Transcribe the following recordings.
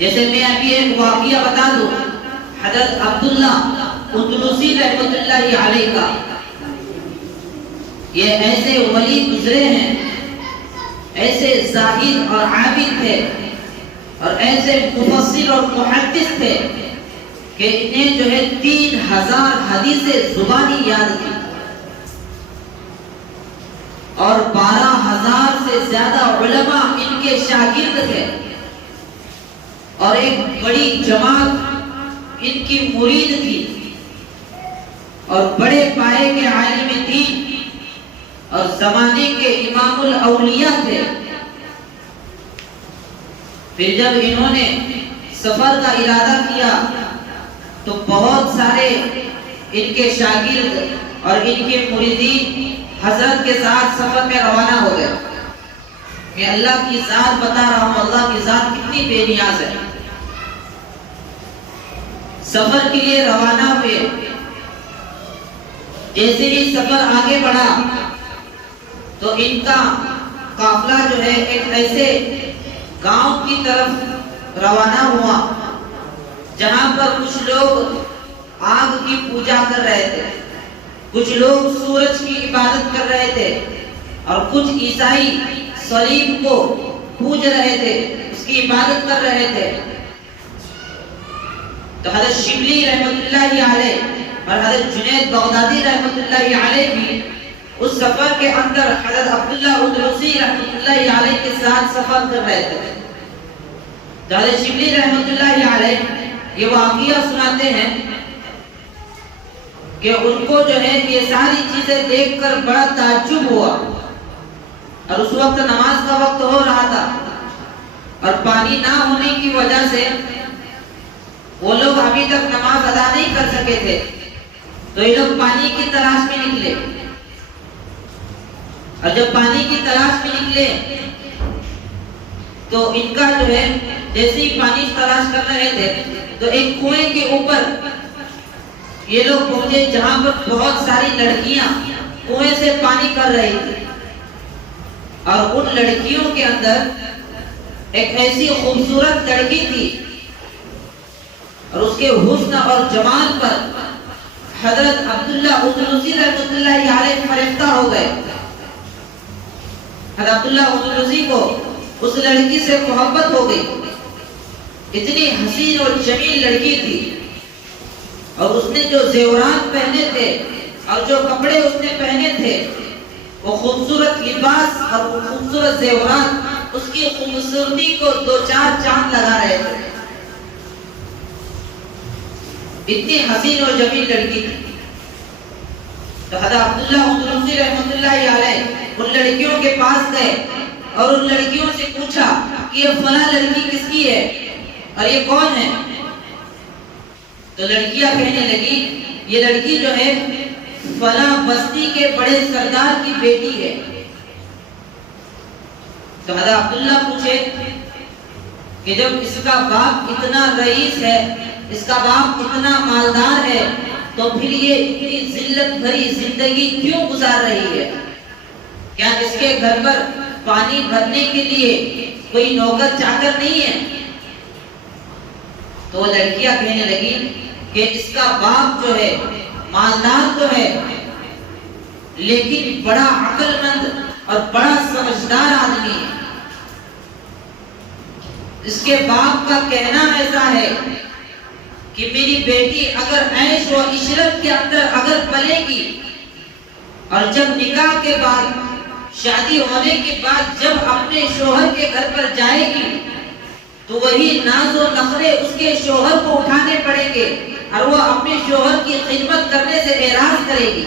جیسے میں ابھی ایک واقعہ بتا دوں، حضرت عبداللہ اندلسی رحمۃ اللہ علیہ کا، یہ ایسے ولی گزرے ہیں، ایسے زاہد اور عابد تھے اور ایسے مفسر اور محدث تھے کہ انہیں جو ہے 3000 حدیثیں زبانی یاد تھی اور 12000 سے زیادہ علماء ان کے شاگرد تھے اور ایک بڑی جماعت ان کی مرید تھی اور بڑے پائے کے عالم دین اور زمانے کے امام الاولیاء تھے۔ پھر جب انہوں نے سفر کا ارادہ کیا تو بہت سارے ان کے شاگرد اور ان کے مریدین حضرت کے ساتھ سفر میں روانہ ہو گئے۔ میں اللہ کی ذات بتا رہا ہوں، اللہ کی ذات کتنی بے نیاز ہے۔ سفر کے لیے روانہ ہوئے، جیسے ہی سفر آگے بڑھا تو ان کا قافلہ جو ہے ایک ایسے گاؤں کی طرف روانہ ہوا جہاں پر کچھ لوگ آگ کی پوجا کر رہے تھے، کچھ لوگ سورج کی عبادت کر رہے تھے اور کچھ عیسائی صلیب کو پوج رہے تھے، اس کی عبادت کر رہے تھے۔ تو حضرت شبلی رحمۃ اللہ علیہ اور حضرت جنید بغدادی رحمۃ اللہ علیہ بھی اس سفر کے اندر حضرت عبداللہ اندلسی رحمۃ اللہ علیہ کے ساتھ سفر کر رہے تھے۔ تو حضرت شبلی رحمۃ اللہ علیہ یہ واقعہ سناتے ہیں کہ ان کو جو ہے یہ ساری چیزیں دیکھ کر بڑا تعجب ہوا اور اس وقت نماز کا وقت ہو رہا تھا اور پانی نہ ہونے کی وجہ سے وہ لوگ ابھی تک نماز ادا نہیں کر سکے تھے، تو یہ لوگ پانی کی تلاش میں نکلے اور جب پانی کی تلاش میں نکلے تو ان کا جو ہے جیسے ہی پانی تلاش کر رہے تھے تو ایک کنویں کے اوپر یہ لوگ پہنچے جہاں پر بہت ساری لڑکیاں کنویں سے پانی کر رہی تھی اور ان لڑکیوں کے اندر ایک ایسی خوبصورت لڑکی تھی اور اس کے حسن اور جمال پر حضرت عبداللہ اندلسی رحمۃ اللہ علیہ فرفتہ ہو گئے۔ حضرت عبداللہ اندلسی کو اس لڑکی سے محبت ہو گئی، اتنی حسین اور جمیل لڑکی تھی اور اس نے جو زیورات پہنے تھے اور جو کپڑے اس نے پہنے تھے وہ خوبصورت لباس اور خوبصورت زیورات اس کی خوبصورتی کو 2-4 چاند لگا رہے تھے، اتنی حسین اور جمیل لڑکی تھی۔ تو حضرت عبداللہ اندلسی رحمۃ اللہ علیہ ان لڑکیوں کے پاس گئے اور ان لڑکیوں سے پوچھا کہ یہ فلاں لڑکی کس کی ہے اور یہ کون ہے؟ تو لڑکیاں کہنے لگی یہ لڑکی جو ہے فلاں بستی کے بڑے سردار کی بیٹی ہے۔ تو حضرت عبداللہ پوچھے کہ جب اس کا باپ اتنا رئیس ہے، اس کا باپ اتنا مالدار ہے، تو پھر یہ اتنی ذلت بھری زندگی کیوں گزار رہی ہے؟ کیا اس کے گھر پر پانی بھرنے کے لیے کوئی نوکر چاکر نہیں ہے؟ تو لڑکیاں کہنے لگی کہ اس کا باپ جو ہے مالدار تو ہے لیکن بڑا عقل مند اور بڑا سمجھدار آدمی ہے۔ اس کے باپ کا کہنا ایسا ہے کہ میری بیٹی اگر عیش و عشرت کے اندر اگر پلے گی اور جب نکاح کے بعد شادی ہونے کے بعد جب اپنے شوہر کے گھر پر جائے گی تو وہی ناز و نخرے اس کے شوہر کو اٹھانے پڑیں گے اور وہ اپنے شوہر کی خدمت کرنے سے اعراض کرے گی۔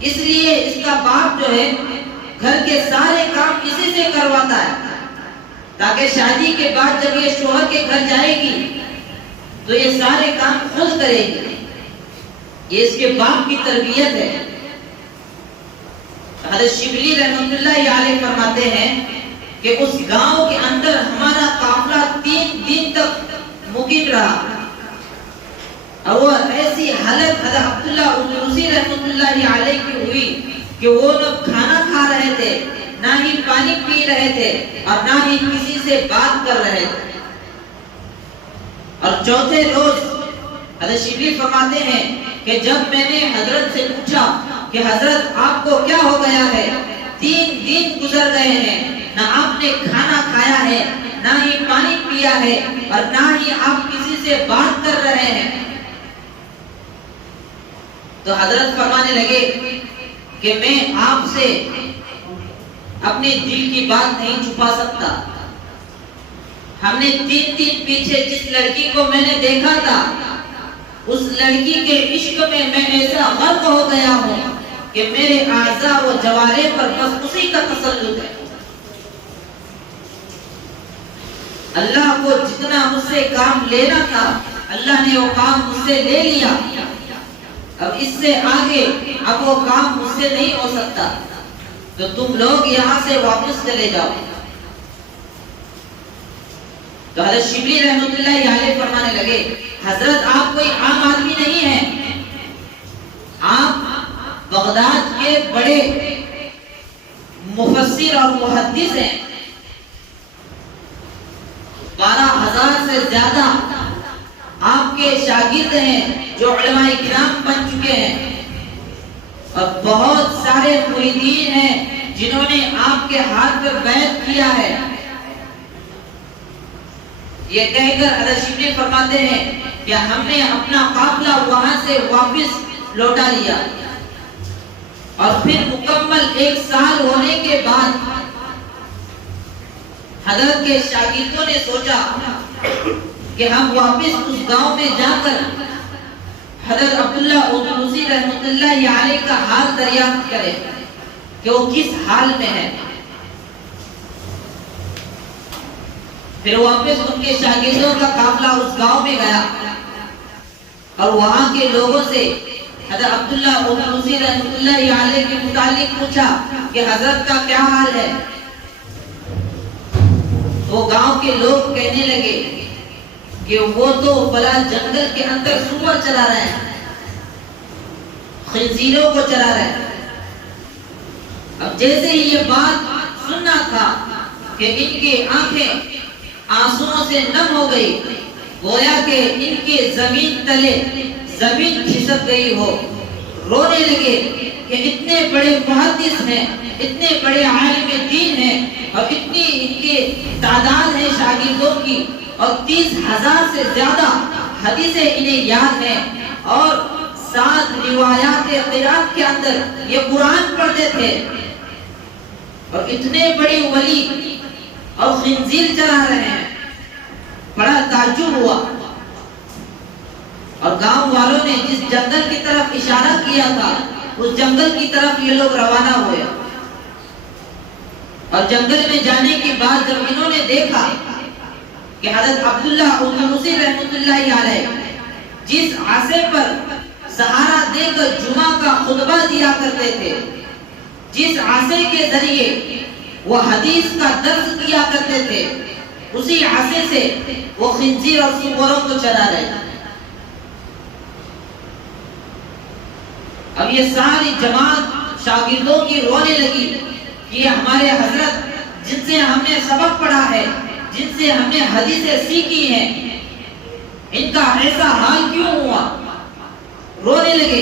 اس لیے اس کا باپ جو ہے گھر کے سارے کام اسی سے کرواتا ہے تاکہ شادی کے بعد جب یہ شوہر کے گھر جائے گی تو یہ سارے کام خود کرے گی۔ یہ اس کے باپ کی تربیت ہے۔ حضرت شبلی رحمۃ اللہ علیہ فرماتے ہیں کہ اس گاؤں کے اندر ہمارا قافلہ 3 دن تک مقیم رہا اور وہ ایسی حالت حضرت عبداللہ اندلسی رحمۃ اللہ علیہ کی ہوئی کہ وہ نہ کھانا کھا رہے تھے، نہ ہی پانی پی رہے تھے اور نہ ہی کسی سے بات کر رہے تھے۔ اور چوتھے روز حضرت شبلی فرماتے ہیں کہ جب میں نے حضرت سے پوچھا کہ حضرت آپ کو کیا ہو گیا ہے، 3 دن گزر گئے ہیں، نہ آپ نے کھانا کھایا ہے، نہ ہی پانی پیا ہے، اور نہ ہی آپ کسی سے بات کر رہے ہیں۔ تو حضرت فرمانے لگے کہ میں آپ سے اپنے دل کی بات نہیں چھپا سکتا۔ ہم نے 3 دن پیچھے جس لڑکی کو میں نے دیکھا تھا، اس لڑکی کے عشق میں ایسا غرق ہو گیا ہوں کہ میرے اعضاء و جوارح پر بس اسی کا تسلط ہے۔ اللہ کو جتنا مجھ سے کام لینا تھا، اللہ نے وہ کام مجھ سے لے لیا، اب اس سے آگے اب وہ کام مجھ سے نہیں ہو سکتا، تو تم لوگ یہاں سے واپس چلے جاؤ۔ تو حضرت شبلی رحمۃ اللہ علیہ فرمانے لگے، حضرت آپ کوئی عام آدمی نہیں ہیں، آپ بغداد کے بڑے مفسر اور محدث ہیں، 12,000 سے زیادہ آپ کے شاگرد ہیں جو علماء کرام بن چکے ہیں، اور بہت سارے مریدین ہیں جنہوں نے آپ کے ہاتھ پر بیعت کیا ہے۔ یہ کہہ کر حضرت شبلی فرماتے ہیں کہ ہم نے اپنا قافلہ وہاں سے واپس لوٹا لیا، اور پھر مکمل 1 سال ہونے کے بعد حضرت کے شاگردوں نے سوچا کہ ہم واپس اس گاؤں میں جا کر حضرت عبداللہ اندلوسی رحمۃ اللہ علیہ کا حال دریافت کریں کہ وہ کس حال میں ہے۔ پھر واپس ان کے شاگردوں کا قافلہ اس گاؤں میں گیا، اور وہاں کے لوگوں سے حضرت عبداللہ اندلوسی رحمۃ اللہ علیہ کے متعلق پوچھا کہ حضرت کا کیا حال ہے۔ وہ گاؤں کے لوگ کہنے لگے کہ وہ تو بلا جنگل کے اندر سور چلا رہے ہیں، خنزیروں کو چلا رہے ہیں۔ اب جیسے ہی یہ بات سننا تھا کہ ان کی آنکھیں آنسوؤں سے نم ہو گئی، گویا کہ ان کے زمین تلے زمین کھسک گئی ہو، رونے لگے کہ اتنے بڑے محدث ہیں، اتنے بڑے عالم دین ہیں، اور اتنی ان کے تعداد ہے شاگردوں کی، اور 30,000 سے زیادہ حدیثیں انہیں یاد ہیں، اور 7 روایات قرآن کے اندر یہ قرآن پڑھتے تھے، اور اتنے بڑے ولی اور خنزیر چلا رہے ہیں۔ بڑا تعجب ہوا، اور گاؤں والوں نے جس جنگل کی طرف اشارہ کیا تھا، اس جنگل کی طرف یہ لوگ روانہ ہوئے، اور جنگل میں جانے کے بعد جب انہوں نے دیکھا کہ حضرت عبداللہ اندلوسی رحمۃ اللہ علیہ جس عصا پر سہارا دے کر جمعہ کا خطبہ دیا کرتے تھے، جس عصا کے ذریعے وہ حدیث کا درس کیا کرتے تھے، اسی عصا سے وہ خنزیر اور سوروں کو چلا رہے۔ اب یہ ساری جماعت شاگردوں کی رونے لگی کہ یہ ہمارے حضرت جن سے ہم نے سبق پڑھا ہے، جن سے ہم نے حدیثیں سیکھی ہیں، ان کا ایسا حال کیوں ہوا؟ رونے لگے۔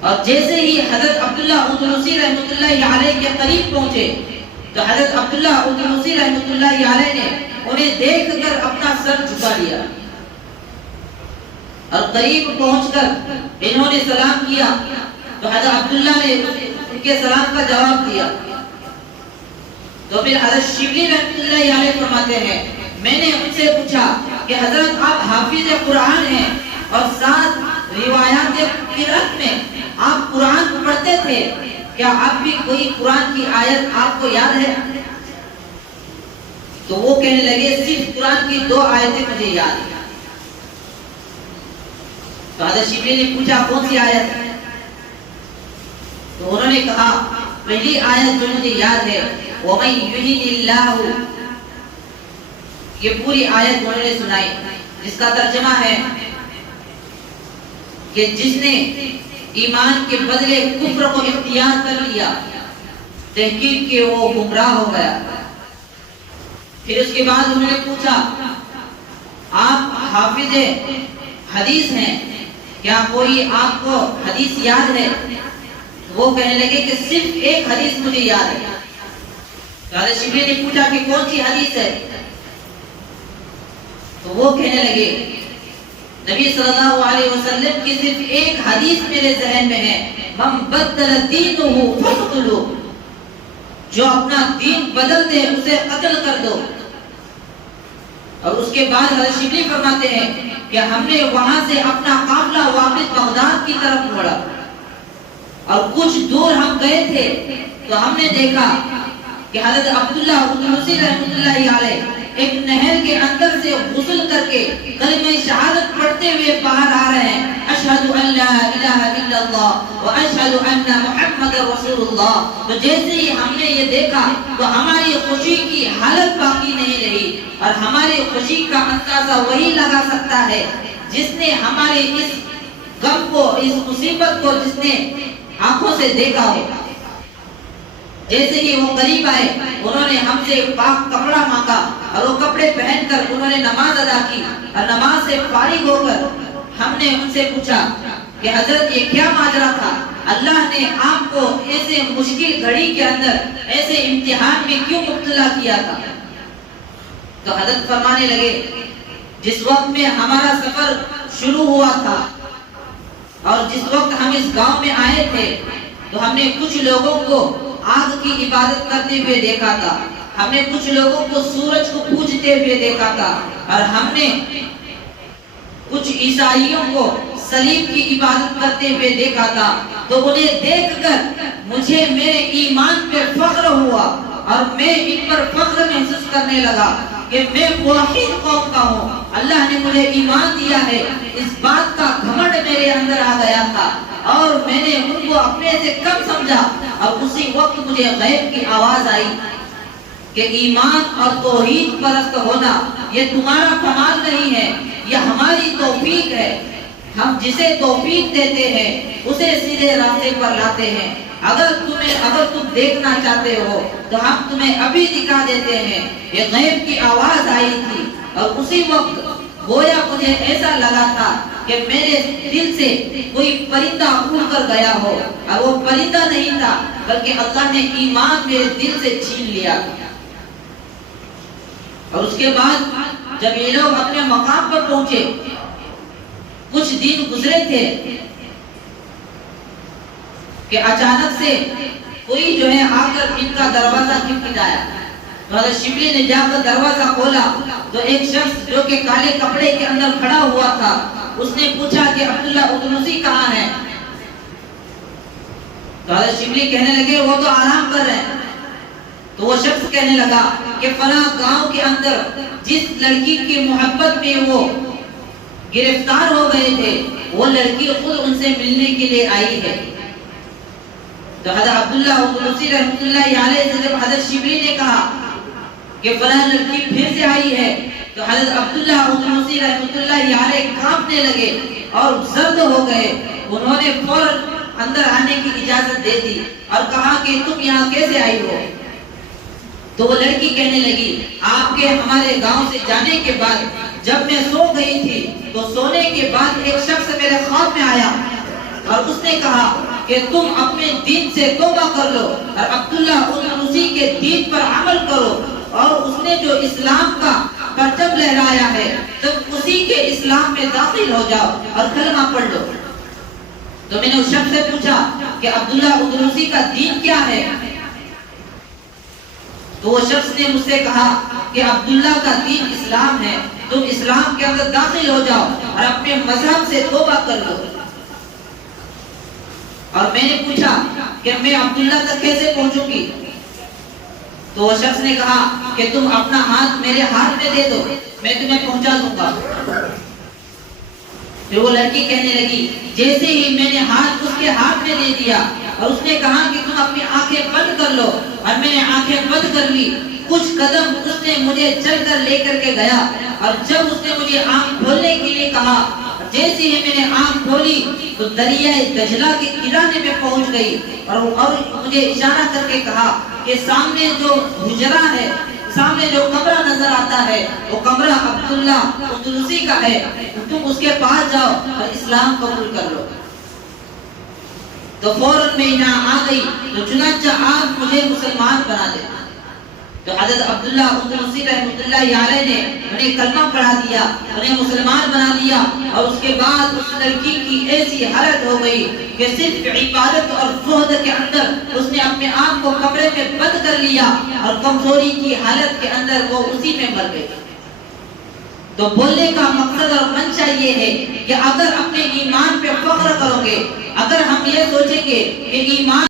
اور جیسے ہی حضرت عبداللہ اندلوسی رحمۃ اللہ علیہ کے قریب پہنچے تو حضرت عبداللہ اندلوسی رحمۃ اللہ علیہ نے انہیں دیکھ کر اپنا سر جھکا لیا، اور قریب پہنچ کر انہوں نے سلام کیا تو حضرت عبداللہ نے ان کے سلام کا جواب دیا۔ تو پھر حضرت شبلی رحمۃ اللہ علیہ فرماتے ہیں میں نے ان سے پوچھا کہ حضرت آپ حافظ قرآن ہیں، اور 7 روایات قرآن میں آپ قرآن پڑھتے تھے، کیا آپ بھی کوئی قرآن کی آیت آپ کو یاد ہے؟ تو وہ کہنے لگے صرف قرآن کی 2 آیتیں مجھے یاد ہیں۔ تو حضرت شبلی نے پوچھا کون سی آیت؟ تو انہوں نے کہا پہلی آیت جو مجھے یاد ہے وَمَن يُهِنِ اللَّهُ، یہ پوری آیت انہوں نے سنائی، جس کا ترجمہ ہے کہ جس نے ایمان کے بدلے کفر کو اختیار کر لیا، تحقیق کہ وہ گمراہ ہو گیا۔ پھر اس کے بعد انہوں نے پوچھا حافظ حدیث ہیں، کیا کوئی آپ کو حدیث یاد ہے؟ وہ کہنے لگے کہ صرف ایک حدیث مجھے یاد ہے۔ حضرت شبلی نے پوچھا کہ کون سی حدیث ہے؟ تو وہ کہنے لگے نبی صلی اللہ علیہ وسلم کی صرف ایک حدیث میرے ذہن میں ہے، من بدل دینہ فاقتلوہ، جو اپنا دین بدل دے اسے قتل کر دو۔ اور اس کے بعد حضرت شبلی فرماتے ہیں کہ ہم نے وہاں سے اپنا قافلہ واپس بغداد کی طرف موڑا، اور کچھ دور ہم گئے تھے تو ہم نے دیکھا کہ حضرت عبداللہ ادنوسی رحمۃ اللہ علیہ ایک نہر کے اندر سے غسل کر کے کلمہ شہادت پڑھتے ہوئے باہر آ رہے ہیں، اشہد ان لا الہ الا اللہ واشہد ان محمد رسول اللہ۔ تو جیسے ہی ہم نے یہ دیکھا تو ہماری خوشی کی حالت باقی نہیں رہی، اور ہماری خوشی کا اندازہ وہی لگا سکتا ہے جس نے ہمارے اس غم کو، اس مصیبت کو جس نے آنکھوں سے دیکھا ہو۔ جیسے ہی وہ قریب آئے انہوں نے ہم سے پاک کپڑا مانگا، اور وہ کپڑے پہن کر انہوں نے نماز ادا کی، اور نماز سے فارغ ہو کر ہم نے ان سے پوچھا کہ حضرت یہ کیا ماجرا تھا؟ اللہ نے آپ کو ایسے مشکل گھڑی کے اندر ایسے امتحان میں کیوں مبتلا کیا تھا؟ تو حضرت فرمانے لگے جس وقت میں ہمارا سفر شروع ہوا تھا اور جس وقت ہم اس گاؤں میں آئے تھے تو ہم نے کچھ لوگوں کو آگ کی عبادت کرتے ہوئے دیکھا تھا، ہم نے کچھ لوگوں کو سورج کو پوجتے ہوئے دیکھا تھا، اور ہم نے کچھ عیسائیوں کو صلیب کی عبادت کرتے ہوئے دیکھا تھا۔ تو انہیں دیکھ کر مجھے میرے ایمان پہ فخر ہوا، اور میں ان پر فخر محسوس کرنے لگا کہ میں موحد قوم کا ہوں، اللہ نے مجھے ایمان دیا ہے، اس بات کا گھمنڈ میرے اندر آ گیا تھا، اور میں نے ان کو اپنے سے کم سمجھا۔ اور اسی وقت مجھے غیب کی آواز آئی کہ ایمان اور توحید پرست ہونا یہ تمہارا کمال نہیں ہے، یہ ہماری توفیق ہے، ہم جسے توفیق دیتے ہیں اسے سیدھے راستے پر لاتے ہیں۔ اگر تم دیکھنا چاہتے ہو تو ہم تمہیں ابھی دکھا دیتے ہیں۔ یہ غیب کی آواز آئی تھی، اور اسی وقت گویا مجھے ایسا لگا تھا کہ میرے دل سے کوئی پرندہ اڑ کر گیا ہو، اور وہ پرندہ نہیں تھا بلکہ اللہ نے ایمان میرے دل سے چھین لیا۔ اور اس کے بعد جب یہ لوگ اپنے مقام پر پہنچے، کچھ دن گزرے تھے کہ اچانک سے کوئی جو ہے آ کر ان کا دروازہ کھٹکھٹایا۔ حضرت شبلی نے جا کر دروازہ کھولا تو ایک شخص جو کہ کالے کپڑے کے اندر کھڑا ہوا تھا، اس نے پوچھا کہ عبداللہ ادنوسی کہاں ہے؟ تو حضرت شبلی کہنے لگے وہ تو آرام کر رہے ہیں۔ تو وہ شخص کہنے لگا کہ فلاں گاؤں کے اندر جس لڑکی کی محبت میں وہ گرفتار ہو گئے تھے، وہ لڑکی خود ان سے ملنے کے لیے آئی ہے۔ تو حضرت عبداللہ ادنوسی رحمۃ اللہ علیہ سے جب حضرت شبلی نے کہا کہ فلاں لڑکی پھر سے آئی ہے، تو حضرت عبداللہ ادنوسی رحمۃ اللہ علیہ کانپنے لگے اور زرد ہو گئے۔ انہوں نے فوراً اندر آنے کی اجازت دے دی اور کہا کہ تم یہاں کیسے آئی ہو؟ تو وہ لڑکی کہنے لگی آپ کے ہمارے گاؤں سے جانے کے بعد جب میں سو گئی تھی تو سونے کے بعد ایک شخص میرے خواب میں آیا اور اس نے کہا کہ تم اپنے دین سے توبہ کر لو اور عبداللہ ادنوسی کے دین پر عمل کرو، اور اس نے جو اسلام کا پرچم لہرایا ہے تم اسی کے اسلام میں داخل ہو جاؤ اور کلمہ پڑھ لو۔ تو میں نے اس شخص سے پوچھا کہ عبداللہ ادنوسی کا دین کیا ہے؟ تو وہ شخص نے مجھ سے کہا کہ عبداللہ کا دین اسلام ہے، تم اسلام کے اندر داخل ہو جاؤ اور اپنے مذہب سے توبہ کر لو۔ اور میں نے پوچھا کہ میں عبداللہ تک کیسے پہنچوں گی؟ تو وہ شخص نے کہا کہ تم اپنا ہاتھ میرے ہاتھ میں دے دو، میں تمہیں پہنچا دوں گا۔ پھر وہ لڑکی کہنے لگی جیسے ہی میں نے ہاتھ اس کے ہاتھ میں دے دیا اور اس نے کہا کہ تم اپنی آنکھیں بند کر لو، اور میں نے آنکھیں بند کر لی، کچھ قدم اس نے مجھے چل کر لے کر کے گیا، اور جب اس نے مجھے آنکھ کھولنے کے لیے کہا، جیسے ہی میں نے آنکھ کھولی تو دریائے دجلہ کے کنارے میں پہنچ گئی، اور مجھے اشارہ کر کے کہا کہ سامنے جو حجرہ ہے سامنے جو کمرہ نظر آتا ہے وہ کمرہ عبداللہ الطلسی کا ہے، تم اس کے پاس جاؤ اور اسلام قبول کر لو۔ تو فوراً میں یہاں آ گئی، تو چنانچہ آپ مجھے مسلمان بنا دے۔ تو حضرت عبداللہ الطلسی رحمۃ اللہ علیہ نے انہیں کلمہ پڑھا دیا، انہیں مسلمان بنا دیا، اور اس کے بعد اس لڑکی کی ایسی حالت ہو گئی کہ صرف عبادت اور زہد کے اندر اس نے اپنے آپ کو کمرے میں بند کر لیا، اور کمزوری کی حالت کے اندر وہ اسی میں مر گئی۔ تو بولنے کا مقصد اور منشا یہ ہے کہ اگر اپنے ایمان پہ فخر کرو گے، اگر ہم یہ سوچیں گے کہ ایمان